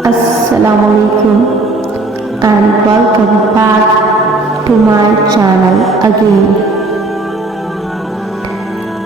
Assalamu alaikum and welcome back to my channel again.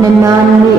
99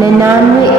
99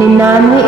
99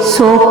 100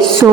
100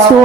100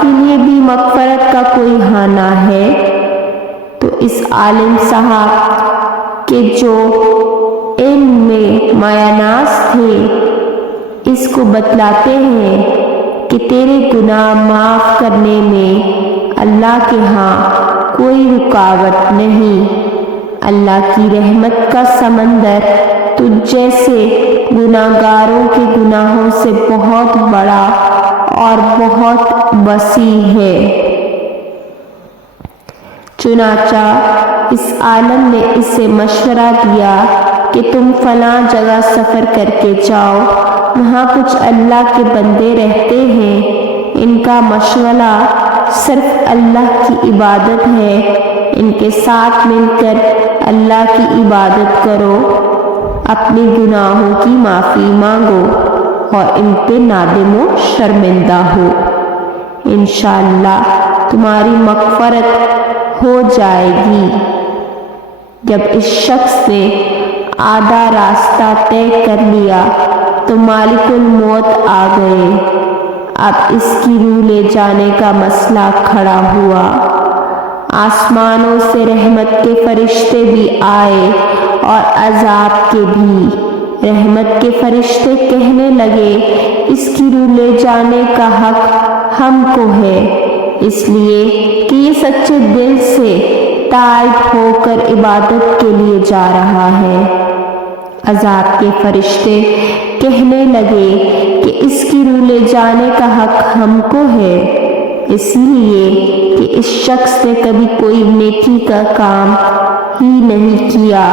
کے لیے بھی مغفرت کا کوئی ہاں نہ ہے؟ تو اس عالم صاحب کے جو علم میں مایہ ناز تھے اس کو بتلاتے ہیں کہ تیرے گناہ معاف کرنے میں اللہ کے ہاں کوئی رکاوٹ نہیں۔ اللہ کی رحمت کا سمندر تجھ جیسے گناہگاروں کے گناہوں سے بہت بڑا اور بہت وسیع ہے۔ چنانچہ اس عالم نے اسے مشورہ دیا کہ تم فلاں جگہ سفر کر کے جاؤ، وہاں کچھ اللہ کے بندے رہتے ہیں، ان کا مشغلہ صرف اللہ کی عبادت ہے، ان کے ساتھ مل کر اللہ کی عبادت کرو، اپنے گناہوں کی معافی مانگو اور ان پہ نادم و شرمندہ ہو۔ انشاءاللہ تمہاری مغفرت ہو جائے گی۔ جب اس شخص نے آدھا راستہ طے کر لیا تو مالک الموت آ گئے۔ اب اس کی روح لے جانے کا مسئلہ کھڑا ہوا۔ آسمانوں سے رحمت کے فرشتے بھی آئے اور عذاب کے بھی۔ رحمت کے فرشتے کہنے لگے اس کی روح لے جانے کا حق ہم کو ہے، اس لیے کہ یہ سچے دل سے تائب ہو کر عبادت کے لیے جا رہا ہے۔ عذاب کے فرشتے کہنے لگے کہ اس کی روح لے جانے کا حق ہم کو ہے، اس لیے کہ اس شخص نے کبھی کوئی نیکی کا کام ہی نہیں کیا۔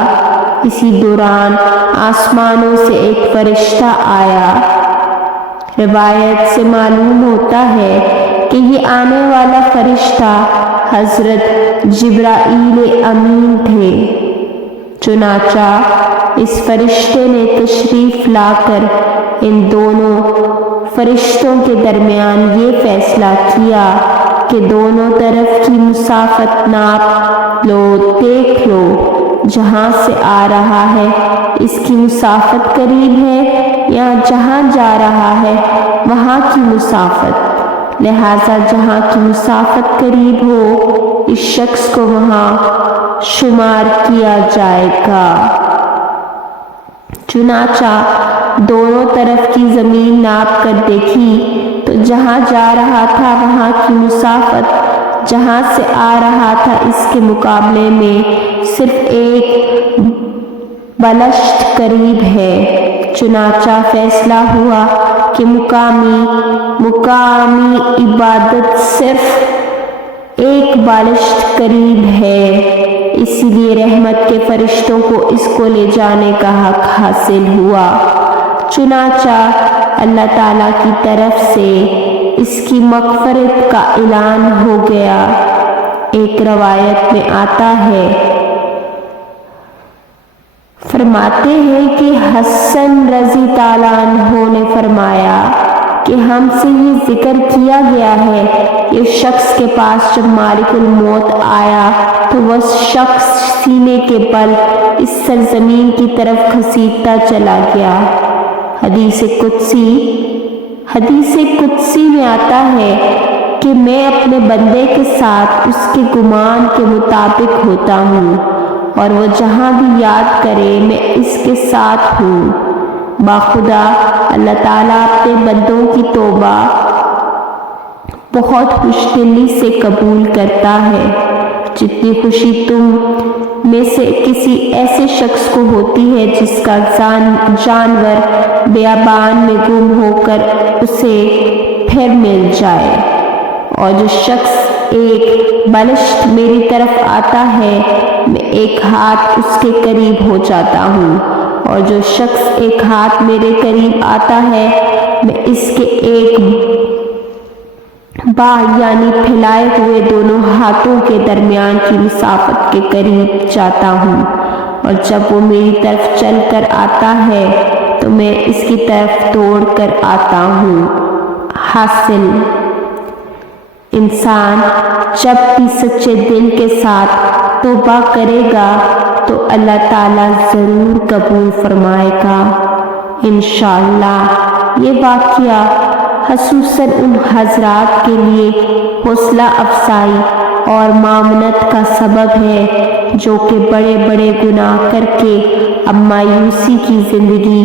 اسی دوران آسمانوں سے ایک فرشتہ آیا۔ روایت سے معلوم ہوتا ہے کہ یہ آنے والا فرشتہ حضرت جبرائیل امین تھے۔ چنانچہ اس فرشتے نے تشریف لا کر ان دونوں فرشتوں کے درمیان یہ فیصلہ کیا کہ دونوں طرف کی مسافت ناپ لو، دیکھ لو، جہاں سے آ رہا ہے اس کی مسافت قریب ہے یا جہاں جا رہا ہے وہاں کی مسافت، لہذا جہاں کی مسافت قریب ہو اس شخص کو وہاں شمار کیا جائے گا۔ چنانچہ دونوں طرف کی زمین ناپ کر دیکھی تو جہاں جا رہا تھا وہاں کی مسافت جہاں سے آ رہا تھا اس کے مقابلے میں صرف ایک بلشت قریب ہے۔ چنانچہ فیصلہ ہوا کہ مقامی عبادت صرف ایک بالشت قریب ہے، اسی لیے رحمت کے فرشتوں کو اس کو لے جانے کا حق حاصل ہوا۔ چنانچہ اللہ تعالیٰ کی طرف سے اس کی مغفرت کا اعلان ہو گیا۔ ایک روایت میں آتا ہے، فرماتے ہیں کہ حسن رضی تعالیٰ عنہ نے فرمایا کہ ہم سے یہ ذکر کیا گیا ہے کہ اس شخص کے پاس جب مالک الموت آیا تو وہ شخص سینے کے بل اس سرزمین کی طرف گھسیٹتا چلا گیا۔ حدیث قدسی میں آتا ہے کہ میں اپنے بندے کے ساتھ اس کے گمان کے مطابق ہوتا ہوں اور وہ جہاں بھی یاد کرے میں اس کے ساتھ ہوں۔ باخدا اللہ تعالیٰ اپنے بندوں کی توبہ بہت خوش دلی سے قبول کرتا ہے۔ جتنی خوشی تم میں سے کسی ایسے شخص کو ہوتی ہے جس کا جانور بیابان میں گم ہو کر اسے پھر مل جائے، اور جو شخص ایک بلشت میری طرف آتا ہے میں ایک ہاتھ اس کے قریب ہو جاتا ہوں، اور جو شخص ایک ہاتھ میرے قریب آتا ہے میں اس کے ایک باہ یعنی پھیلائے ہوئے دونوں ہاتھوں کے درمیان کی مسافت کے قریب جاتا ہوں، اور جب وہ میری طرف چل کر آتا ہے تو میں اس کی طرف دوڑ کر آتا ہوں۔ حاصل، انسان جب بھی سچے دل کے ساتھ توبہ کرے گا تو اللہ تعالیٰ ضرور قبول فرمائے گا۔ انشاءاللہ یہ واقعہ خصوصاً ان حضرات کے لیے حوصلہ افزائی اور معاونت کا سبب ہے جو کہ بڑے بڑے گناہ کر کے اب مایوسی کی زندگی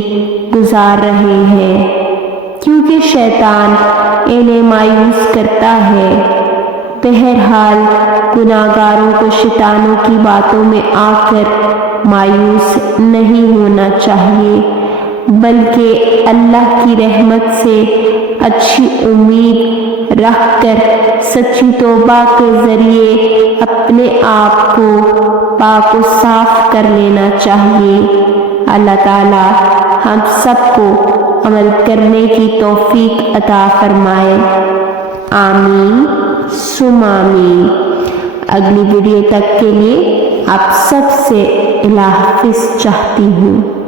گزار رہے ہیں، کیونکہ شیطان انہیں مایوس کرتا ہے۔ بہرحال گناہگاروں کو شیطانوں کی باتوں میں آ کر مایوس نہیں ہونا چاہیے، بلکہ اللہ کی رحمت سے اچھی امید رکھ کر سچی توبہ کے ذریعے اپنے آپ کو پاک و صاف کر لینا چاہیے۔ اللہ تعالی ہم سب کو عمل کرنے کی توفیق عطا فرمائے، آمین ثم آمین۔ اگلی ویڈیو تک کے لیے آپ سب سے اللہ حافظ چاہتی ہوں۔